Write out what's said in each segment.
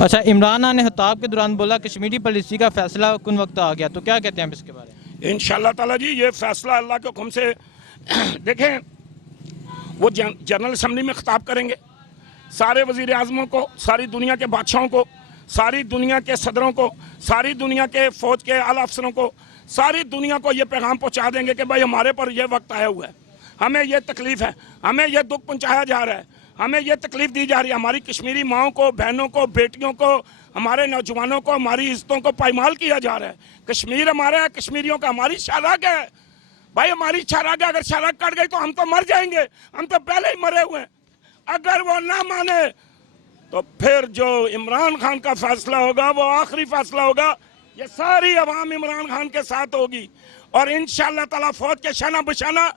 अच्छा, इमरान खान ने खिताब के दौरान बोला कश्मीरी पॉलिसी का फैसला कुन वक्त आ गया, तो क्या कहते हैं आप इसके बारे में? इंशाअल्लाह ताला जी ये फैसला अल्लाह के हुक्म से देखें, वो जनरल असम्बली में खिताब करेंगे, सारे वजीर आज़मों को, सारी दुनिया के बादशाहों को, सारी दुनिया के सदरों को, सारी दुनिया के फ़ौज के आला अफसरों को, सारी दुनिया को ये पैगाम पहुँचा देंगे कि भाई हमारे पर यह वक्त आया हुआ है, हमें ये तकलीफ़ है, हमें यह दुख पहुँचाया जा रहा है, हमें ये तकलीफ़ दी जा रही है। हमारी कश्मीरी माओं को, बहनों को, बेटियों को, हमारे नौजवानों को, हमारी इज्जतों को पायमाल किया जा रहा है। कश्मीर हमारा है, कश्मीरियों का, हमारी शाहराग है भाई, हमारी शाहराग है। अगर शाहराग कट गई तो हम तो मर जाएंगे, हम तो पहले ही मरे हुए हैं। अगर वो ना माने तो फिर जो इमरान खान का फैसला होगा वो आखिरी फैसला होगा। ये सारी अवाम इमरान खान के साथ होगी और इंशाअल्लाह ताला फौज के शाना बशाना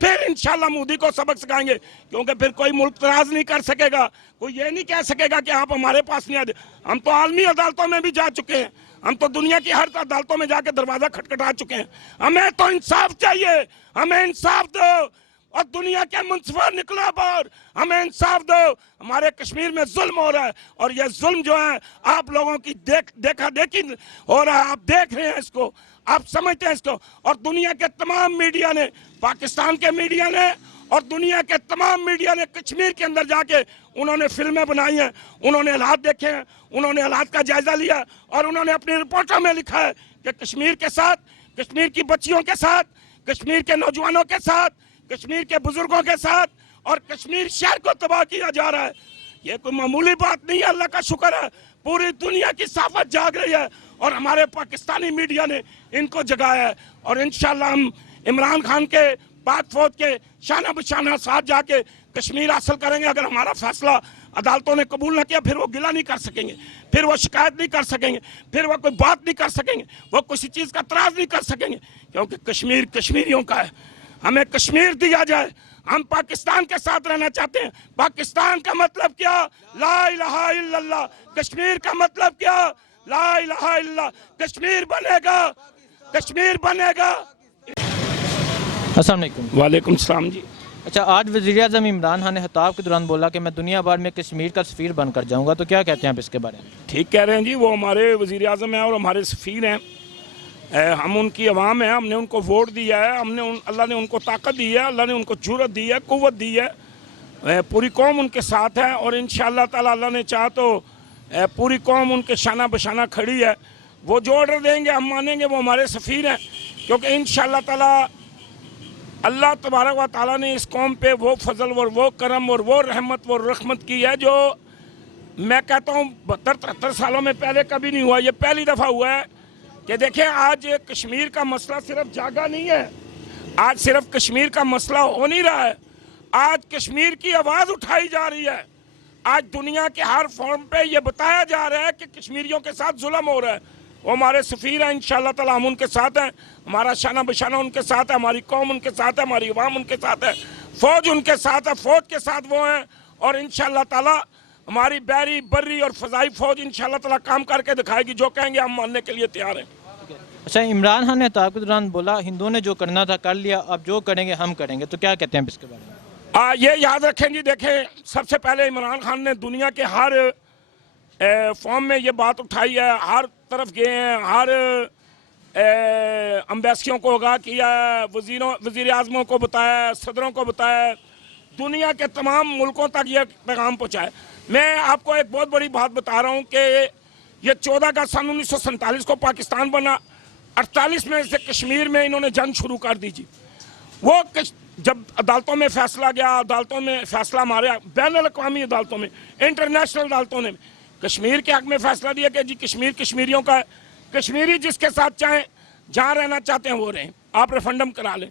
फिर इंशाअल्लाह मोदी को सबक सिखाएंगे, क्योंकि फिर कोई मुल्क तराज नहीं कर सकेगा, कोई ये नहीं कह सकेगा कि आप हमारे पास नहीं आते। हम तो आलमी अदालतों में भी जा चुके हैं, हम तो दुनिया की हर अदालतों में जाके दरवाजा खटखटा चुके हैं। हमें तो इंसाफ चाहिए, हमें इंसाफ दो और दुनिया के मुंसिफा निकला बाहर, हमें इंसाफ दो। हमारे कश्मीर में जुल्म हो रहा है और ये जुल्म जो है आप लोगों की देखा देखी हो रहा है, आप देख रहे हैं इसको, आप समझते हैं इसको। और दुनिया के तमाम मीडिया ने, पाकिस्तान के मीडिया ने और दुनिया के तमाम मीडिया ने कश्मीर के अंदर जाके उन्होंने फिल्में बनाई हैं, उन्होंने हालात देखे हैं, उन्होंने हालात का जायजा लिया और उन्होंने अपनी रिपोर्टों में लिखा है कि कश्मीर के साथ, कश्मीर की बच्चियों के साथ, कश्मीर के नौजवानों के साथ, कश्मीर के बुजुर्गों के साथ और कश्मीर शहर को तबाह किया जा रहा है। ये कोई मामूली बात नहीं है, अल्लाह का शुक्र है पूरी दुनिया की साफत जाग रही है और हमारे पाकिस्तानी मीडिया ने इनको जगाया है। और इंशाल्लाह हम इमरान खान के पाक फौज के शाना बशाना साथ जाके कश्मीर हासिल करेंगे। अगर हमारा फैसला अदालतों ने कबूल न किया फिर वो गिला नहीं कर सकेंगे, फिर वो शिकायत नहीं कर सकेंगे, फिर वो कोई बात नहीं कर सकेंगे, वो किसी चीज़ का तराज नहीं कर सकेंगे, क्योंकि कश्मीर कश्मीरियों का है। हमें कश्मीर दिया जाए, हम पाकिस्तान के साथ रहना चाहते हैं। पाकिस्तान का मतलब क्या? ला इलाहा इल्लल्लाह। कश्मीर का मतलब क्या? ला इलाहा इल्लल्लाह। कश्मीर बनेगा, कश्मीर बनेगा। अस्सलाम वालेकुम। वालेकुम सलाम जी। अच्छा, आज वज़ीर-ए-आज़म इमरान खान ने खिताब के दौरान बोला कि मैं दुनिया भर में कश्मीर का सफ़ीर बनकर जाऊंगा, तो क्या कहते हैं आप इसके बारे में? ठीक कह रहे हैं जी, वो हमारे वज़ीर आज़म हैं और हमारे सफ़ीर हैं। हम उनकी अवाम है, हमने उनको वोट दिया है, अल्लाह ने उनको ताकत दी है, अल्लाह ने उनको जुर्रत दी है, कुव्वत दी है। पूरी कौम उनके साथ है और इंशाअल्लाह ताला अल्लाह ने चाहा तो पूरी कौम उनके शाना बशाना खड़ी है। वो जो ऑर्डर देंगे हम मानेंगे, वो हमारे सफ़ीर हैं, क्योंकि इंशाअल्लाह ताला अल्लाह तबारक व ताला ने इस कौम पे वो फजल और वो करम और वो रहमत व रहमत की है जो मैं कहता हूँ 72-73 सालों में पहले कभी नहीं हुआ। ये पहली दफ़ा हुआ है कि देखें, आज कश्मीर का मसला सिर्फ जागा नहीं है, आज सिर्फ कश्मीर का मसला हो नहीं रहा है, आज कश्मीर की आवाज़ उठाई जा रही है। आज दुनिया के हर फॉर्म पे ये बताया जा रहा है कि कश्मीरियों के साथ जुल्म हो रहा है। वो हमारे सफ़ीर हैं, इंशाअल्लाह ताला हम उनके साथ हैं, हमारा शाना बशाना उनके साथ है, हमारी कौम उनके साथ है, हमारी अवाम उनके साथ है, फ़ौज उनके साथ है, फ़ौज के साथ वो हैं। और इंशाअल्लाह ताला हमारी बहरी बर्री और फ़ज़ाई फ़ौज इंशाअल्लाह ताला काम करके दिखाएगी, जो कहेंगे हम मानने के लिए तैयार हैं। अच्छा, इमरान खान ने खिताब के दौरान बोला हिंदुओं ने जो करना था कर लिया, अब जो करेंगे हम करेंगे, तो क्या कहते हैं आप इसके बारे में? ये याद रखें जी, देखें, सबसे पहले इमरान खान ने दुनिया के हर फॉर्म में ये बात उठाई है, हर तरफ गए हैं, हर अम्बेसियों को आगाह किया है, वज़ीर आज़मों को बताया, सदरों को बताया, दुनिया के तमाम मुल्कों तक ये पैगाम पहुँचाए। मैं आपको एक बहुत बड़ी बात बता रहा हूँ कि ये 14 अगस्त सन 1947 को पाकिस्तान बना, 48 में से कश्मीर में इन्होंने जंग शुरू कर दी जी। वो जब अदालतों में फैसला गया, अदालतों में फैसला हमारे बैनुल अक़वामी अदालतों में, इंटरनेशनल अदालतों ने कश्मीर के हक़ में फैसला दिया कि जी कश्मीर कश्मीरियों का है, कश्मीरी जिसके साथ चाहें, जहाँ रहना चाहते हैं वो रहें, आप रेफरेंडम करा लें।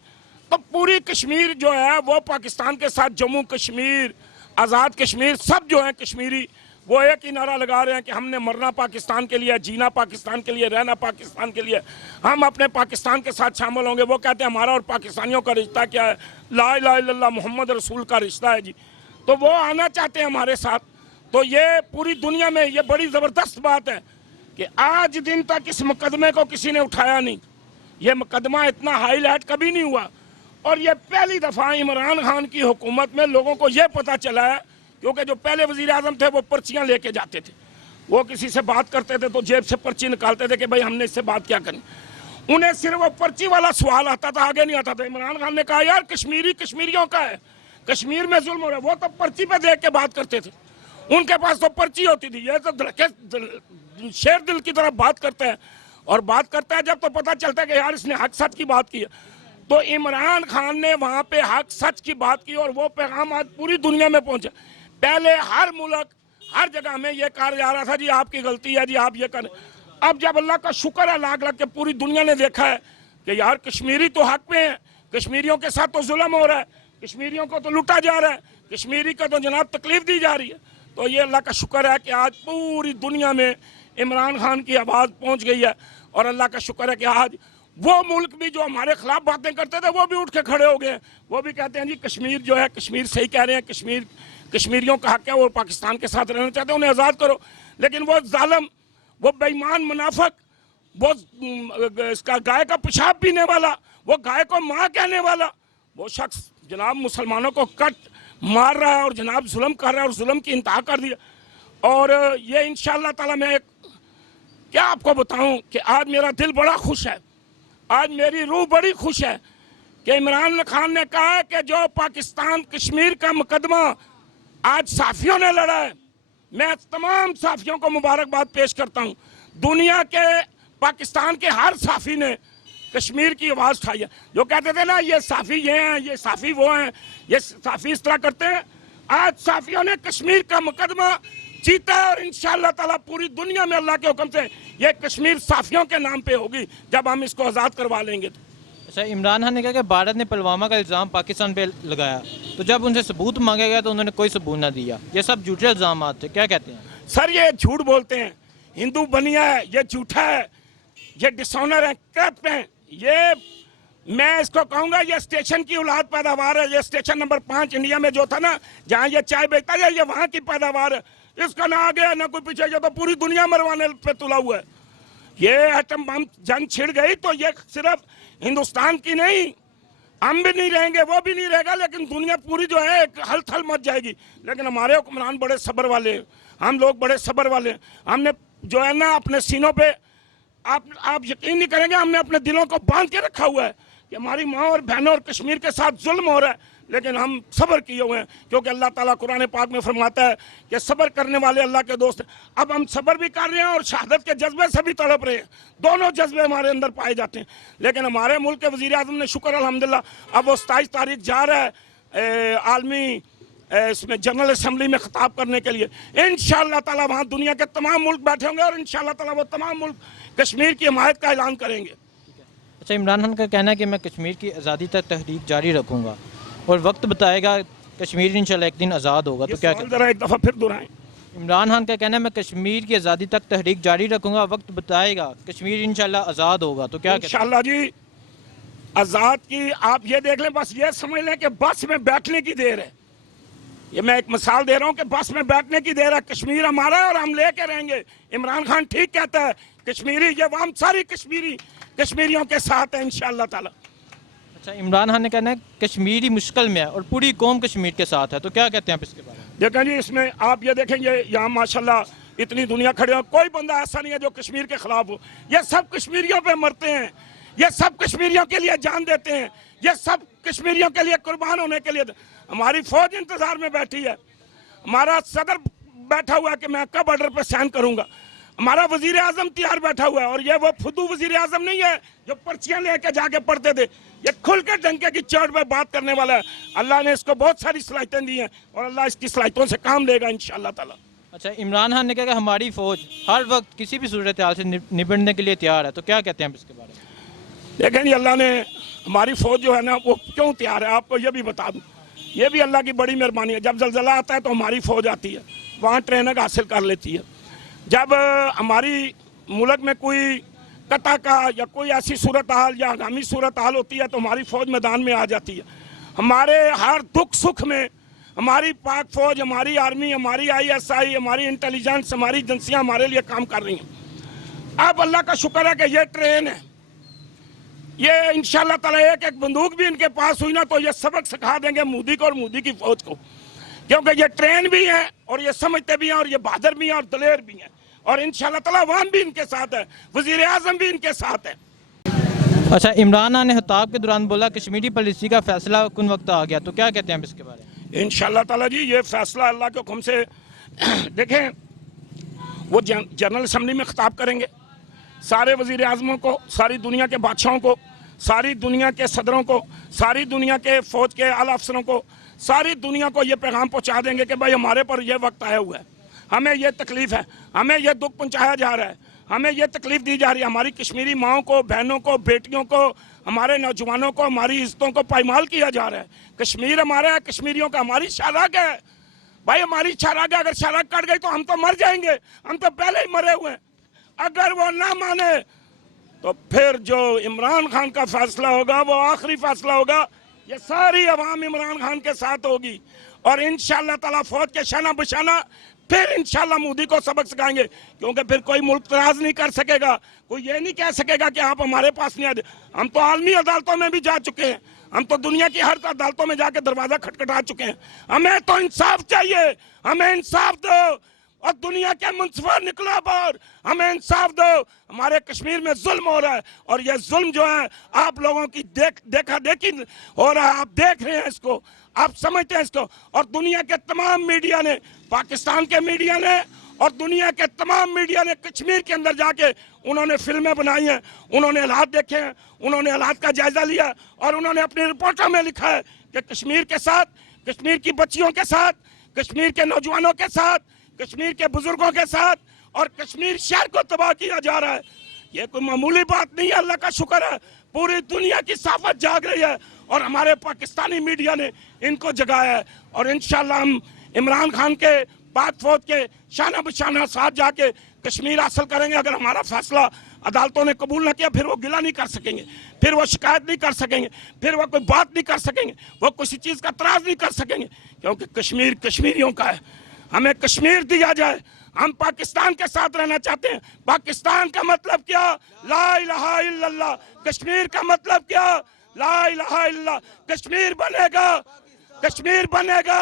तो पूरी कश्मीर जो है वो पाकिस्तान के साथ, जम्मू कश्मीर, आज़ाद कश्मीर, सब जो हैं कश्मीरी वो एक ही नारा लगा रहे हैं कि हमने मरना पाकिस्तान के लिए, जीना पाकिस्तान के लिए, रहना पाकिस्तान के लिए, हम अपने पाकिस्तान के साथ शामिल होंगे। वो कहते हैं हमारा और पाकिस्तानियों का रिश्ता क्या है? ला इलाहा इल्लल्लाह मोहम्मद रसूल का रिश्ता है जी। तो वो आना चाहते हैं हमारे साथ। तो ये पूरी दुनिया में ये बड़ी ज़बरदस्त बात है कि आज दिन तक इस मुकदमे को किसी ने उठाया नहीं। ये मुकदमा इतना हाईलाइट कभी नहीं हुआ और ये पहली दफ़ा इमरान खान की हुकूमत में लोगों को ये पता चला है, क्योंकि जो पहले वज़ीर आज़म थे वो पर्चियाँ लेके जाते थे, वो किसी से बात करते थे तो जेब से पर्ची निकालते थे कि भाई हमने इससे बात क्या करनी। उन्हें सिर्फ वो पर्ची वाला सवाल आता था, आगे नहीं आता था। इमरान खान ने कहा यार कश्मीरी कश्मीरियों का है, कश्मीर में जुल्म हो रहा है। वो तो पर्ची पे देख के बात करते थे, उनके पास तो पर्ची होती थी। ये तो शेर दिल की तरफ बात करते हैं, और बात करता है जब तो पता चलता है कि यार इसने हक सच की बात की है। तो इमरान खान ने वहां पे हक सच की बात की और वो पैगाम आज पूरी दुनिया में पहुंचा। पहले हर मुल्क हर जगह में ये कहा जा रहा था जी आपकी गलती है जी आप ये करें। अब जब अल्लाह का शुक्र है लाख लाख के पूरी दुनिया ने देखा है कि यार कश्मीरी तो हक में है, कश्मीरियों के साथ तो जुल्म हो रहा है, कश्मीरियों को तो लूटा जा रहा है, कश्मीरी को तो जनाब तकलीफ दी जा रही है। तो ये अल्लाह का शुक्र है कि आज पूरी दुनिया में इमरान खान की आवाज़ पहुंच गई है। और अल्लाह का शुक्र है कि आज वो मुल्क भी जो हमारे खिलाफ बातें करते थे वो भी उठ के खड़े हो गए। वो भी कहते हैं जी कश्मीर जो है, कश्मीर सही कह रहे हैं, कश्मीर कश्मीरियों का हक है, वो पाकिस्तान के साथ रहना चाहते हैं, उन्हें आज़ाद करो। लेकिन वो जालिम, वो बेईमान मुनाफिक, वो इसका गाय का पेशाब पीने वाला, वो गाय को माँ कहने वाला वो शख्स जनाब मुसलमानों को कट मार रहा है और जनाब जुल्म कर रहा है और जुल्म की इंतहा कर दिया। और ये इंशाअल्लाह ताला मैं क्या आपको बताऊं कि आज मेरा दिल बड़ा खुश है, आज मेरी रूह बड़ी खुश है कि इमरान खान ने कहा है कि जो पाकिस्तान कश्मीर का मुकदमा आज साफियों ने लड़ा है, मैं तमाम साफियों को मुबारकबाद पेश करता हूं। दुनिया के पाकिस्तान के हर साफी ने कश्मीर की आवाज़ उठाई है। जो कहते थे ना ये साफी ये हैं, ये साफी वो हैं, ये साफी इस तरह करते हैं, आज साफियों ने कश्मीर का मुकदमा जीता है। और इंशाअल्लाह ताला पूरी दुनिया में अल्लाह के हुक्म से ये कश्मीर साफियों के नाम पे होगी जब हम इसको आज़ाद करवा लेंगे। तो अच्छा, इमरान खान ने कहा कि भारत ने पुलवामा का इल्ज़ाम पाकिस्तान पे लगाया, तो जब उनसे सबूत मांगा गया तो उन्होंने कोई सबूत ना दिया। ये सब झूठे इल्ज़ाम थे, क्या कहते हैं सर? ये झूठ बोलते हैं, हिंदू बनिया है, ये झूठा है, ये डिसऑनर है, करप्ट है। ये मैं इसको कहूँगा ये स्टेशन की औलाद पैदावार है। ये स्टेशन नंबर 5 इंडिया में जो था ना, जहाँ ये चाय बेचता है, ये वहाँ की पैदावार है। इसका ना आगे ना कोई पीछे, ये तो पूरी दुनिया मरवाने पे तुला हुआ है। ये एटम बम जंग छिड़ गई तो ये सिर्फ हिंदुस्तान की नहीं, हम भी नहीं रहेंगे, वो भी नहीं रहेगा, लेकिन दुनिया पूरी जो है हल थल मच जाएगी। लेकिन हमारे हुक्मरान बड़े सब्र वाले हैं, हम लोग बड़े सब्र वाले हैं। हमने जो है ना अपने सीनों पे आप यकीन नहीं करेंगे, हमने अपने दिलों को बांध के रखा हुआ है कि हमारी माँ और बहनों और कश्मीर के साथ जुल्म हो रहा है, लेकिन हम सब्र किए हुए हैं। क्योंकि अल्लाह ताला कुरान पाक में फरमाता है कि सब्र करने वाले अल्लाह के दोस्त हैं। अब हम सब्र भी कर रहे हैं और शहादत के जज्बे से भी तड़प रहे हैं, दोनों जज्बे हमारे अंदर पाए जाते हैं। लेकिन हमारे मुल्क के वज़ीर आज़म ने शुक्र अल्हम्दुलिल्लाह, अब वो 27 तारीख जा रहा है आलमी इसमें जनरल असम्बली में खिताब करने के लिए। इंशाअल्लाह ताला वहाँ दुनिया के तमाम मुल्क बैठे होंगे और इंशाअल्लाह ताला वो तमाम मुल्क कश्मीर की हिमायत का ऐलान करेंगे। अच्छा, इमरान खान का कहना है कि मैं कश्मीर की आज़ादी तक तहरीक जारी रखूँगा और वक्त बताएगा कश्मीर इंशाल्लाह एक दिन आज़ाद होगा। तो क्या जरा एक दफ़ा फिर दोहराएं। इमरान खान का कहना है मैं कश्मीर की आज़ादी तक तहरीक जारी रखूँगा, वक्त बताएगा कश्मीर इंशाल्लाह आज़ाद होगा। तो क्या इंशाल्लाह जी आज़ाद की आप ये देख लें, बस ये समझ लें कि बस में बैठने की देर है। ये मैं एक मिसाल दे रहा हूँ कि बस में बैठने की देर है। कश्मीर हमारा है और हम लेके रहेंगे। इमरान खान ठीक कहता है, कश्मीरी ये हम सारी कश्मीरियों के साथ है इंशाअल्लाह ताला। अच्छा, इमरान खान ने कहना है कश्मीरी मुश्किल में है और पूरी कौम कश्मीर के साथ है। तो क्या कहते हैं आप इसके बारे में? देखें जी, इसमें आप ये देखेंगे यहाँ माशाल्लाह इतनी दुनिया खड़े हो, कोई बंदा ऐसा नहीं है जो कश्मीर के खिलाफ हो। ये सब कश्मीरियों पे मरते हैं, ये सब कश्मीरियों के लिए जान देते हैं, ये सब कश्मीरियों के लिए कुर्बान होने के लिए। हमारी फौज इंतजार में बैठी है, हमारा सदर बैठा हुआ है कि मैं कब ऑर्डर पे साइन करूंगा, हमारा वजीर आजम तैयार बैठा हुआ है। और ये वो फुदू वजीर आजम नहीं है जो पर्चियां लेके जाके पढ़ते थे, ये खुल के डंके की चोट पे बात करने वाला है। अल्लाह ने इसको बहुत सारी सलाहियतें दी हैं और अल्लाह इसकी सलाहियतों से काम लेगा इंशाअल्लाह ताला। अच्छा, इमरान खान ने कहा कि हमारी फ़ौज हर वक्त किसी भी सूरत हाल से निपटने के लिए तैयार है। तो क्या कहते हैं आप इसके बारे में? देखें जी, अल्लाह ने हमारी फ़ौज जो है ना वो क्यों तैयार है आपको ये भी बता दूँ। ये भी अल्लाह की बड़ी मेहरबानी है। जब जलजला आता है तो हमारी फ़ौज आती है, वहाँ ट्रेनिंग हासिल कर लेती है। जब हमारी मुल्क में कोई कता का या कोई ऐसी सूरत हाल या हंगामी सूरत हाल होती है तो हमारी फ़ौज मैदान में आ जाती है। हमारे हर दुख सुख में हमारी पाक फ़ौज, हमारी आर्मी, हमारी ISI, हमारी इंटेलिजेंस, हमारी एजेंसियाँ हमारे लिए काम कर रही हैं। अब अल्लाह का शुक्र है कि ये ट्रेन है, ये इंशाअल्लाह ताला एक एक बंदूक भी इनके पास हुई ना तो ये सबक सिखा देंगे मोदी को और मोदी की फ़ौज को। क्योंकि ये ट्रेन भी है और ये समझते भी हैं और ये बहादुर भी हैं और दलेर भी हैं। और इंशाल्लाह ताला अवाम भी इनके साथ है, वजीर आजम भी इनके साथ है। अच्छा, इमरान खान ने खिताब के दौरान बोला कश्मीरी पॉलिसी का फैसला कुन वक्त आ गया, तो क्या कहते हैं आप इसके बारे में? इंशाल्लाह ताला जी ये फैसला अल्लाह के हुक्म से देखें, वो जनरल असम्बली में खिताब करेंगे, सारे वजीर आजमों को, सारी दुनिया के बादशाहों को, सारी दुनिया के सदरों को, सारी दुनिया के फौज के आला अफसरों को, सारी दुनिया को ये पैगाम पहुंचा देंगे कि भाई हमारे पर ये वक्त आया हुआ है, हमें ये तकलीफ है, हमें ये दुख पहुंचाया जा रहा है, हमें ये तकलीफ दी जा रही है, हमारी कश्मीरी माओं को, बहनों को, बेटियों को, हमारे नौजवानों को, हमारी इज्जतों को पायमाल किया जा रहा है। कश्मीर हमारा है, कश्मीरियों का, हमारी शाहराग है भाई, हमारी शाहराग है। अगर शाहराग कट गई तो हम तो मर जाएंगे, हम तो पहले ही मरे हुए हैं। अगर वो ना माने तो फिर जो इमरान खान का फैसला होगा वो आखिरी फैसला होगा। ये सारी अवाम इमरान खान के साथ होगी और इंशाल्लाह ताला फौज के शाना बशाना फिर इंशाल्लाह मोदी को सबक सिखाएंगे, क्योंकि फिर कोई मुल्क तराज नहीं कर सकेगा, कोई ये नहीं कह सकेगा कि आप हमारे पास नहीं आते। हम तो आलमी अदालतों में भी जा चुके हैं, हम तो दुनिया की हर अदालतों में जाके दरवाजा खटखटा चुके हैं। हमें तो इंसाफ चाहिए, हमें इंसाफ दो और दुनिया के मुंसिफा निकला बाहर, हमें इंसाफ दो। हमारे कश्मीर में जुल्म हो रहा है और ये जुल्म जो है आप लोगों की देखा देखी हो रहा है, आप देख रहे हैं इसको, आप समझते हैं इसको। और दुनिया के तमाम मीडिया ने, पाकिस्तान के मीडिया ने और दुनिया के तमाम मीडिया ने कश्मीर के अंदर जाके उन्होंने फिल्में बनाई हैं, उन्होंने हालात देखे हैं, उन्होंने हालात का जायजा लिया और उन्होंने अपनी रिपोर्टों में लिखा है कि कश्मीर के साथ, कश्मीर की बच्चियों के साथ, कश्मीर के नौजवानों के साथ, कश्मीर के बुजुर्गों के साथ और कश्मीर शहर को तबाह किया जा रहा है। ये कोई मामूली बात नहीं है, अल्लाह का शुक्र है पूरी दुनिया की साफत जाग रही है और हमारे पाकिस्तानी मीडिया ने इनको जगाया है। और इंशाल्लाह हम इमरान खान के पाक फौज के शाना बशाना साथ जाके कश्मीर हासिल करेंगे। अगर हमारा फैसला अदालतों ने कबूल न किया फिर वो गिला नहीं कर सकेंगे, फिर वो शिकायत नहीं कर सकेंगे, फिर वो कोई बात नहीं कर सकेंगे, वो किसी चीज़ का तराज नहीं कर सकेंगे, क्योंकि कश्मीर कश्मीरियों का है। हमें कश्मीर दिया जाए, हम पाकिस्तान के साथ रहना चाहते हैं। पाकिस्तान का मतलब क्या? ला इलाहा इल्लल्लाह। कश्मीर का मतलब क्या? ला इलाहा इल्लल्लाह। कश्मीर बनेगा, कश्मीर बनेगा